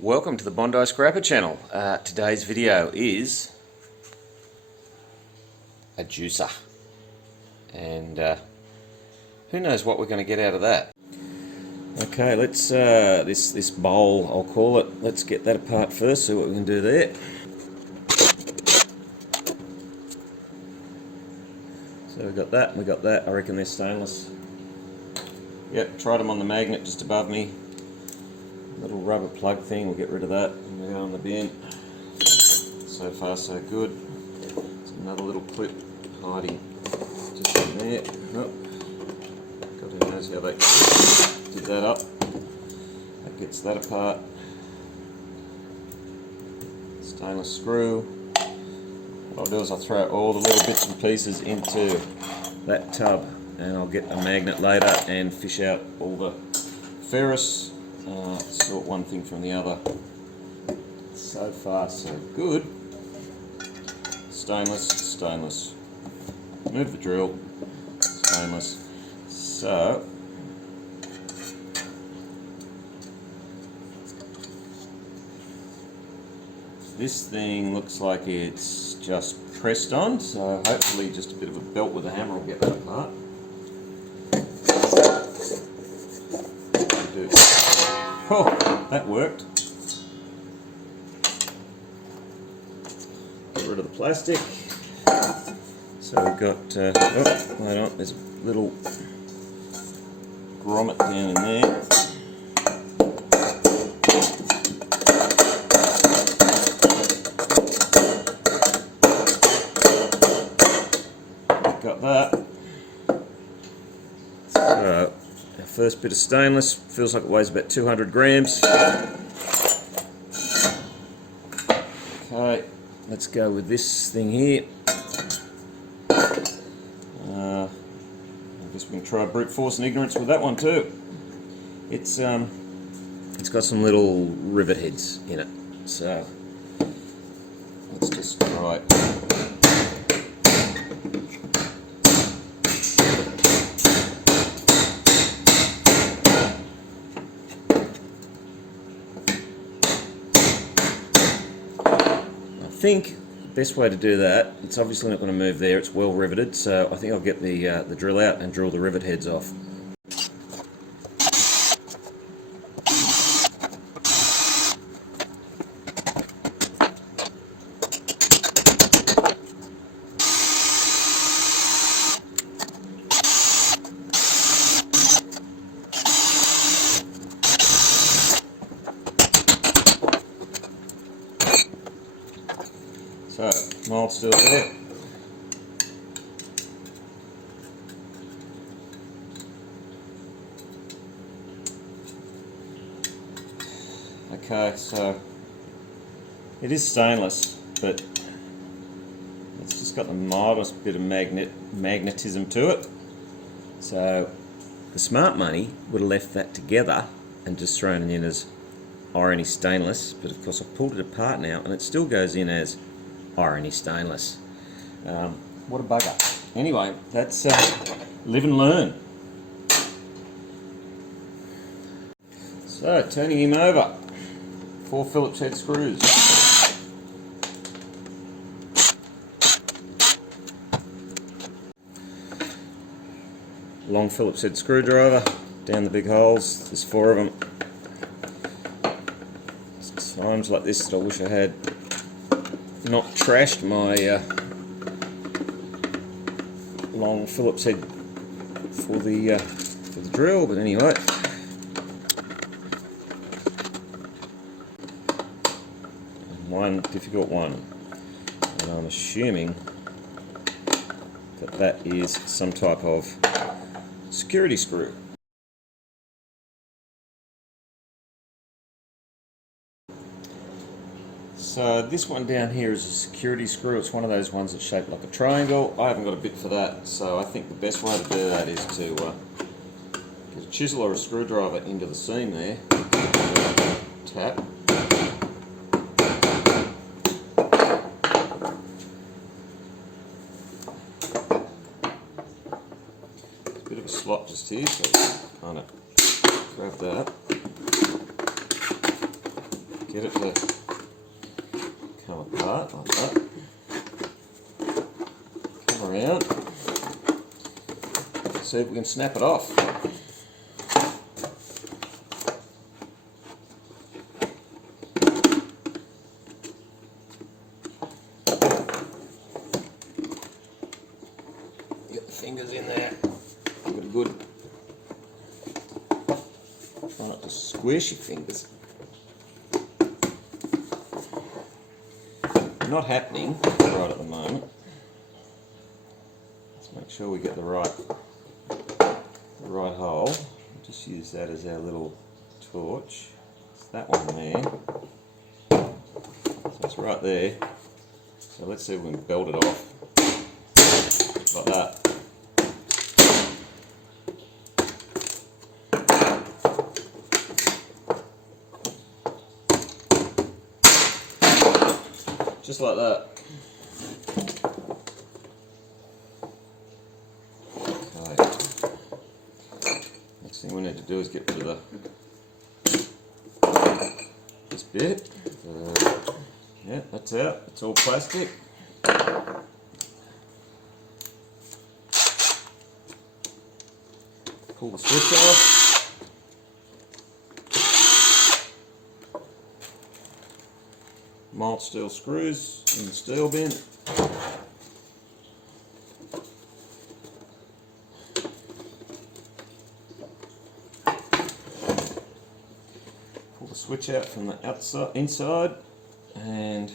Welcome to the Bondi Scrapper channel. Today's video is a juicer, and who knows what we're going to get out of that. Okay, let's this bowl, I'll call it, let's get that apart first, see what we can do there. So we got that and we got that. I reckon they're stainless. Yep, tried them on the magnet just above me. Little rubber plug thing, we'll get rid of that and we'll go in the bin. So far so good. There's another little clip hiding just in there. Oh, God who knows how they did that up. That gets that apart. Stainless screw. What I'll do is I'll throw all the little bits and pieces into that tub and I'll get a magnet later and fish out all the ferrous. Sort one thing from the other. So far so good. Stainless, stainless. Move the drill. Stainless. So this thing looks like it's just pressed on, so hopefully just a bit of a belt with a hammer will get that apart. Oh, that worked. Get rid of the plastic. So we've got, oh, wait on, there's a little grommet down in there. Got that. So, our first bit of stainless, feels like it weighs about 200 grams. Okay, let's go with this thing here. I guess we can try brute force and ignorance with that one too. It's got some little rivet heads in it, so let's just try it. I think the best way to do that, it's obviously not going to move there, it's well riveted, so I think I'll get the drill out and drill the rivet heads off. So, mold still there. Okay, so it is stainless, but it's just got the mildest bit of magnetism to it. So the smart money would have left that together and just thrown it in as irony stainless, but of course I've pulled it apart now and it still goes in as irony stainless. What a bugger. Anyway, that's live and learn. So, turning him over. 4 Phillips head screws. Long Phillips head screwdriver, down the big holes. There's 4 of them. Times like this that I wish I had not trashed my long Phillips head for the drill, but anyway. One difficult one, and I'm assuming that that is some type of security screw. So this one down here is a security screw. It's one of those ones that's shaped like a triangle. I haven't got a bit for that, so I think the best way to do that is to get a chisel or a screwdriver into the seam there, tap, there's a bit of a slot just here, so kind of grab that, get it to come apart like that. Come around. See if we can snap it off. Get the fingers in there. Give it a good. Try not to squish your fingers. Not happening right at the moment. Let's make sure we get the right hole. Just use that as our little torch. It's that one there. So it's right there. So let's see if we can belt it off like that. Just like that. Okay. Next thing we need to do is get rid of this bit. Yeah, that's out. It's all plastic. Pull the switch off. Mild steel screws in the steel bin. Pull the switch out from the inside, and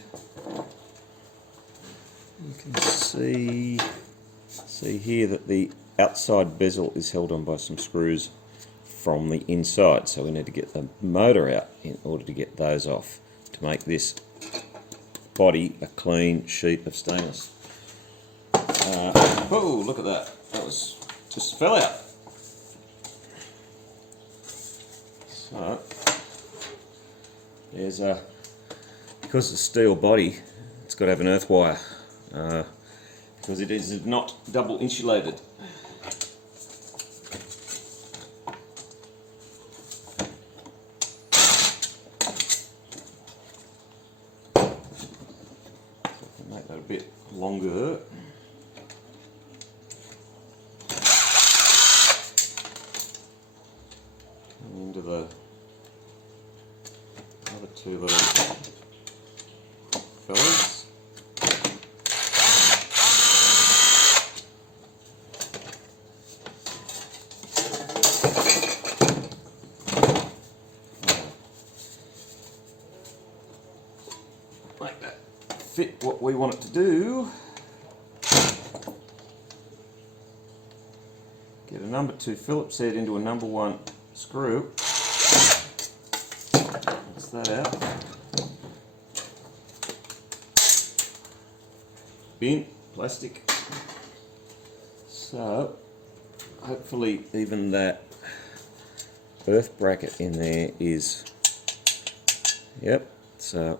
you can see here that the outside bezel is held on by some screws from the inside, so we need to get the motor out in order to get those off to make this body a clean sheet of stainless. Oh, look at that. That was just fell out. So there's because it's a steel body, it's got to have an earth wire because it is not double insulated. Make that a bit longer. And into the other two little fellas. Like that. Fit what we want it to do. Get a number 2 Phillips head into a number 1 screw. That's that out. Bin, plastic. So hopefully even that earth bracket in there is, yep, so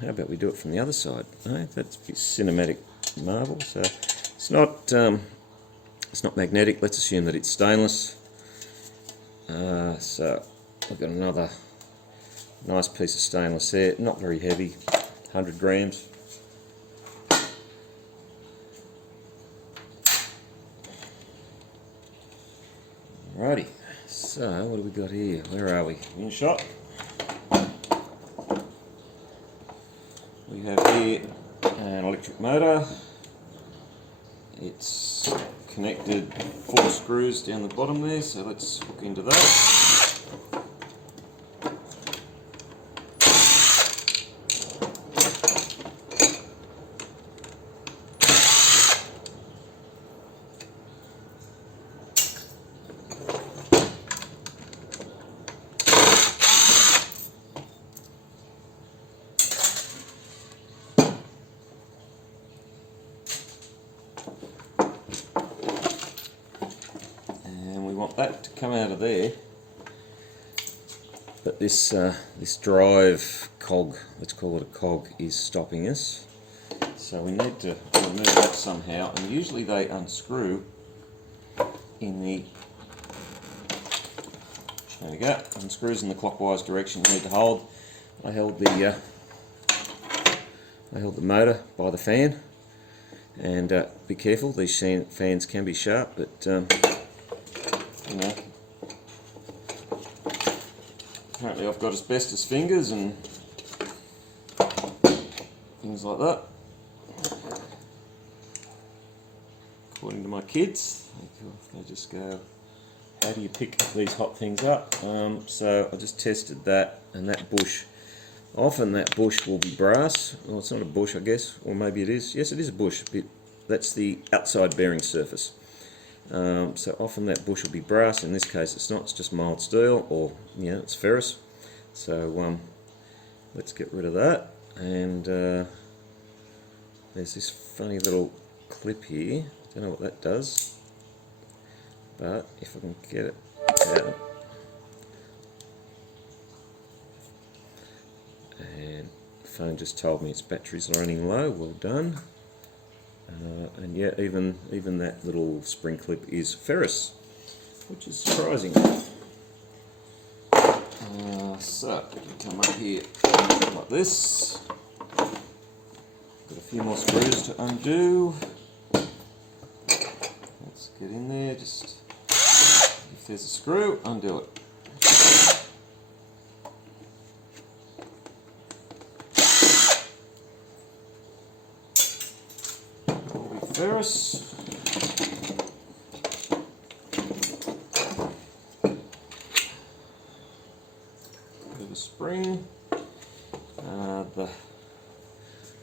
how about we do it from the other side? No, that's cinematic marble. So it's not magnetic. Let's assume that it's stainless. So I've got another nice piece of stainless there. Not very heavy, 100 grams. Alrighty. So what do we got here? Where are we? In shot. We have here an electric motor. It's connected 4 screws down the bottom there, so let's hook into that. That to come out of there, but this drive cog, let's call it a cog, is stopping us, so we need to remove that somehow, and usually they unscrew in the, there we go, unscrews in the clockwise direction. You need to hold I held the motor by the fan, and be careful, these fans can be sharp, but you know, apparently I've got asbestos fingers and things like that, according to my kids. They just go, how do you pick these hot things up? So I just tested that, and that bush, often that bush will be brass. Well, it's not a bush, I guess, or maybe it is. Yes, it is a bush. That's the outside bearing surface. So often that bush will be brass. In this case it's not, it's just mild steel, or it's ferrous. So let's get rid of that. And there's this funny little clip here. Don't know what that does, but if I can get it out. And the phone just told me its battery's running low. Well done. And yeah, even that little spring clip is ferrous, which is surprising. So we can come up here like this. Got a few more screws to undo. Let's get in there. Just if there's a screw, undo it. Ferrous. Bit of a spring.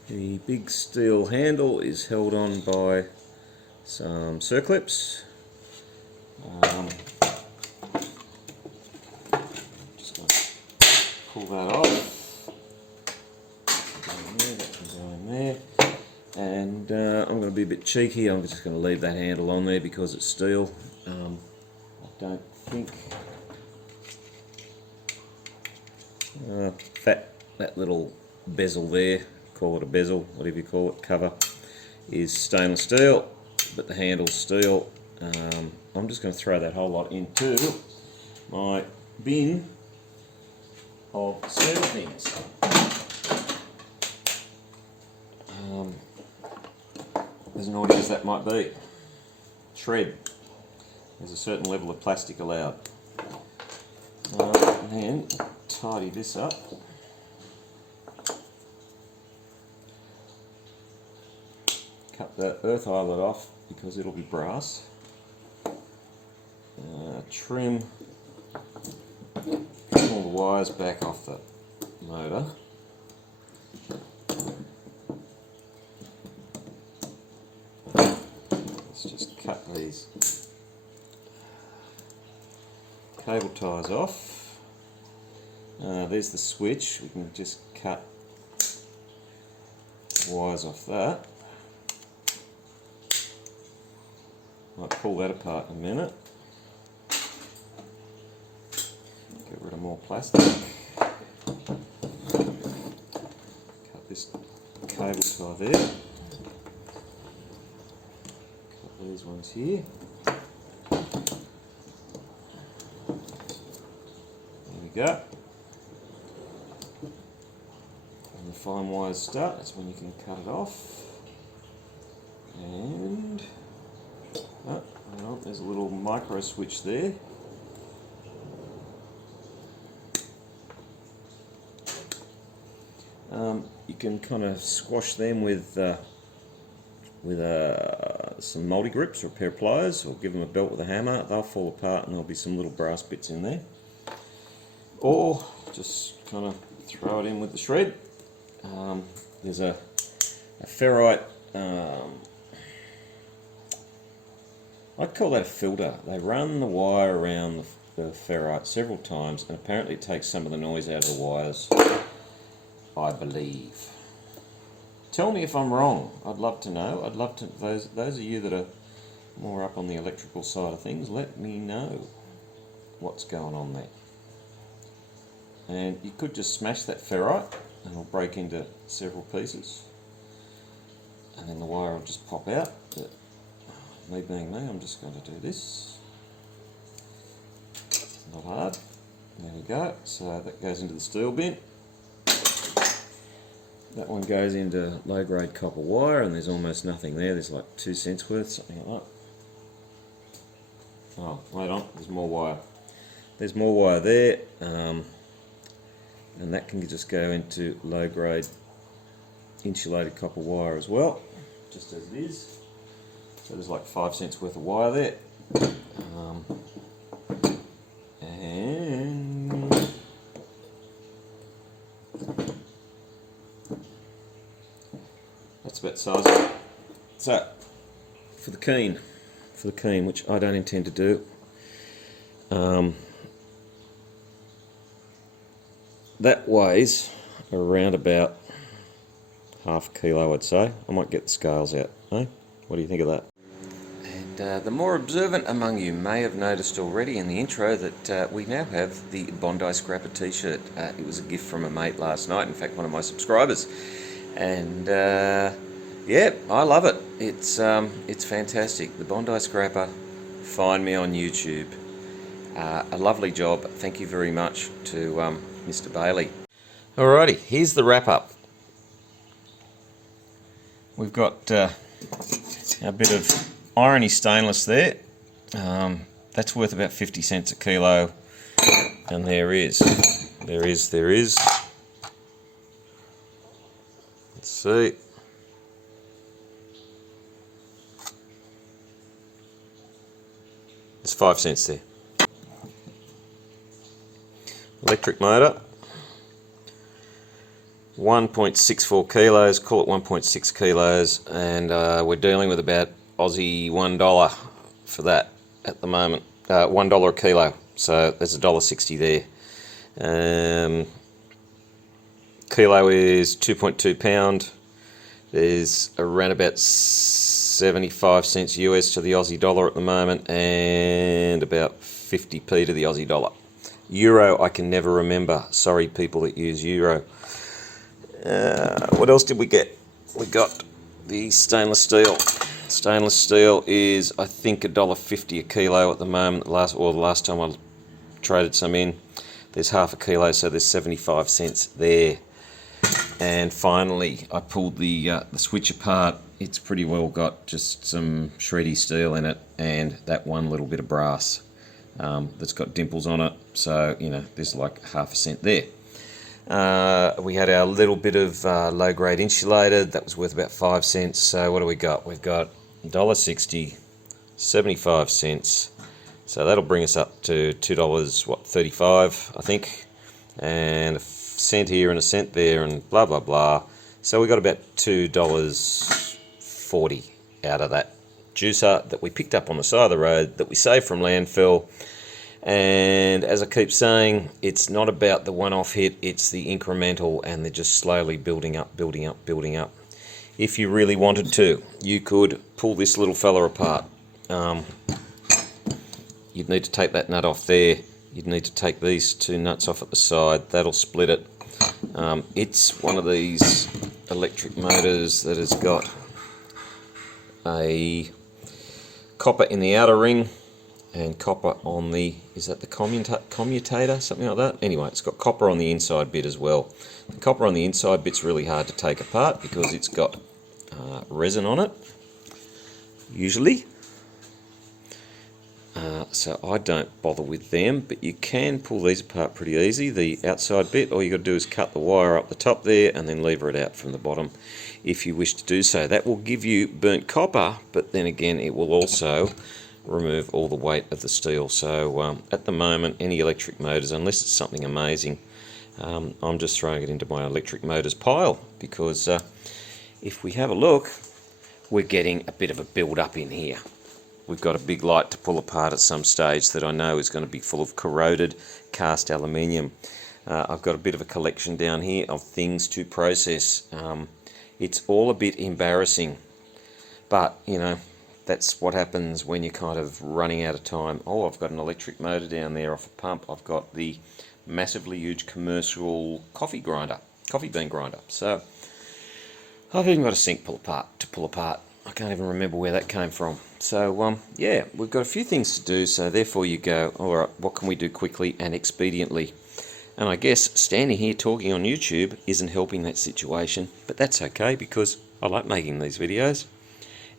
The big steel handle is held on by some circlips. Just going to pull that off. Go in there, that can go in there. And I'm going to be a bit cheeky, I'm just going to leave that handle on there because it's steel. I don't think that little bezel there, call it a bezel, whatever you call it, cover, is stainless steel, but the handle's steel. I'm just going to throw that whole lot into my bin of steel things. As naughty as that might be, shred. There's a certain level of plastic allowed. And then tidy this up. Cut the earth eyelet off because it'll be brass. Trim all the wires back off the motor. Just cut these cable ties off. There's the switch. We can just cut wires off that. Might pull that apart in a minute. Get rid of more plastic. Cut this cable tie there. These ones here. There we go. And the fine wires start, that's when you can cut it off. And hang on, there's a little micro switch there. You can kind of squash them with some multi grips or a pair of pliers, or give them a belt with a hammer. They'll fall apart and there'll be some little brass bits in there. Or just kind of throw it in with the shred. There's a ferrite, I'd call that a filter. They run the wire around the ferrite several times, and apparently it takes some of the noise out of the wires, I believe. Tell me if I'm wrong. I'd love to know. I'd love to, those of you that are more up on the electrical side of things, let me know what's going on there. And you could just smash that ferrite and it'll break into several pieces, and then the wire will just pop out. But me being me, I'm just going to do this. Not hard. There we go. So that goes into the steel bin. That one goes into low-grade copper wire, and there's almost nothing there. There's like 2 cents worth, something like that. Oh, wait on, there's more wire. There's more wire there, and that can just go into low-grade insulated copper wire as well, just as it is. So there's like 5 cents worth of wire there. And that's about the size of it. So for the keen, which I don't intend to do, that weighs around about half a kilo, I'd say. I might get the scales out, eh? What do you think of that? And the more observant among you may have noticed already in the intro that we now have the Bondi Scrapper t-shirt. It was a gift from a mate last night, in fact one of my subscribers. And yeah, I love it. It's fantastic. The Bondi Scrapper, find me on YouTube. A lovely job. Thank you very much to Mr. Bailey. Alrighty, here's the wrap up. We've got a bit of irony stainless there. That's worth about 50 cents a kilo. And there is. Let's see. There's 5 cents there. Electric motor. 1.64 kilos, call it 1.6 kilos, and we're dealing with about Aussie $1 for that at the moment. $1 a kilo, so there's $1.60 there. Kilo is 2.2 pound. There's around about 75 cents US to the Aussie dollar at the moment, and about 50p to the Aussie dollar. Euro I can never remember. Sorry people that use euro. What else did we get? We got the stainless steel. Stainless steel is, I think, $1.50 a kilo at the moment. The last time I traded some in, there's half a kilo, so there's 75 cents there. And finally, I pulled the switch apart. It's pretty well got just some shreddy steel in it, and that one little bit of brass that's got dimples on it. So you know, there's like half a cent there. We had our little bit of low-grade insulated, that was worth about 5 cents. So what do we got? We've got $1.60, 75 cents. So that'll bring us up to $2.35, I think, and a cent here and a cent there, and blah blah blah. So we got about $2.40 out of that juicer that we picked up on the side of the road that we saved from landfill. And as I keep saying, it's not about the one-off hit, it's the incremental, and they're just slowly building up. If you really wanted to, you could pull this little fella apart. You'd need to take that nut off there. You'd need to take these two nuts off at the side. That'll split it. It's one of these electric motors that has got a copper in the outer ring and copper on the, is that the commutator, something like that? Anyway, it's got copper on the inside bit as well. The copper on the inside bit's really hard to take apart because it's got resin on it, usually. So I don't bother with them, but you can pull these apart pretty easy. The outside bit, all you got to do is cut the wire up the top there and then lever it out from the bottom if you wish to do so. That will give you burnt copper, but then again it will also remove all the weight of the steel. So at the moment, any electric motors, unless it's something amazing, I'm just throwing it into my electric motors pile, because if we have a look, we're getting a bit of a build up in here. We've got a big light to pull apart at some stage that I know is going to be full of corroded cast aluminium. I've got a bit of a collection down here of things to process. It's all a bit embarrassing, but you know, that's what happens when you're kind of running out of time. Oh, I've got an electric motor down there off a pump. I've got the massively huge commercial coffee bean grinder. So I've even got a sink to pull apart. I can't even remember where that came from. So yeah, we've got a few things to do, so therefore you go, all right, what can we do quickly and expediently? And I guess standing here talking on YouTube isn't helping that situation, but that's okay because I like making these videos.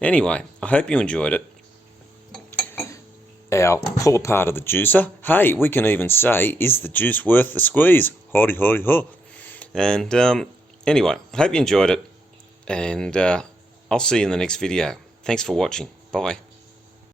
Anyway, I hope you enjoyed it. Our pull apart of the juicer. Hey, we can even say, is the juice worth the squeeze? Hoddy, hoddy, ho. And anyway, I hope you enjoyed it, and I'll see you in the next video. Thanks for watching. Bye.